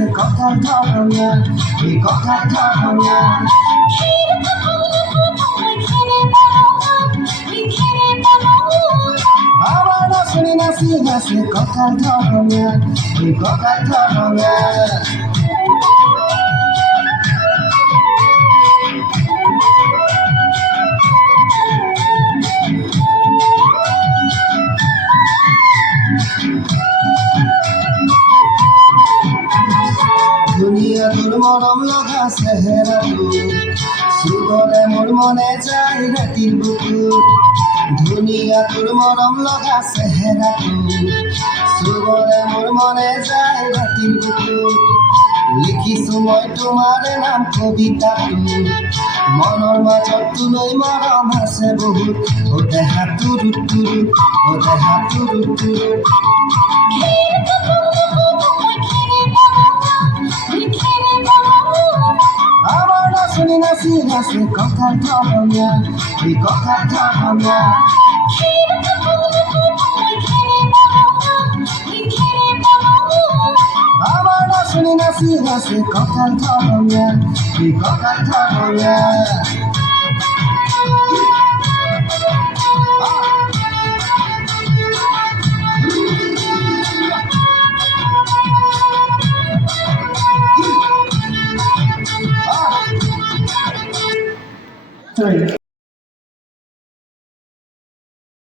আছে কথার ধরনা, এই কথার ধরনা। আমার নাচনি নাচি আছে কথার ধরনা, এই কথার ধরনা। দুনিয়া তোর মরম লগা চেহেরা সুগরে মোর মনে যায় রাতির বুকুর। দুনিয়া তোর মরম লগা চেহেরা সুগরে মোর মনে যায় রাতির বুকুর। লিখিছো মই তোমাৰ নাম কবিতা মনৰ মাজত তুলৈ মৰম আছে বহুত। ও দেহা তুৰু তুৰু, ও দেহা তুৰু তুৰু। আমার নাচনি নাচি আছে কথার ধরনা, এই কথার ধরনা। আমার নাচনি নাচি আছে কথার ধরনা, এই কথার ধরনা।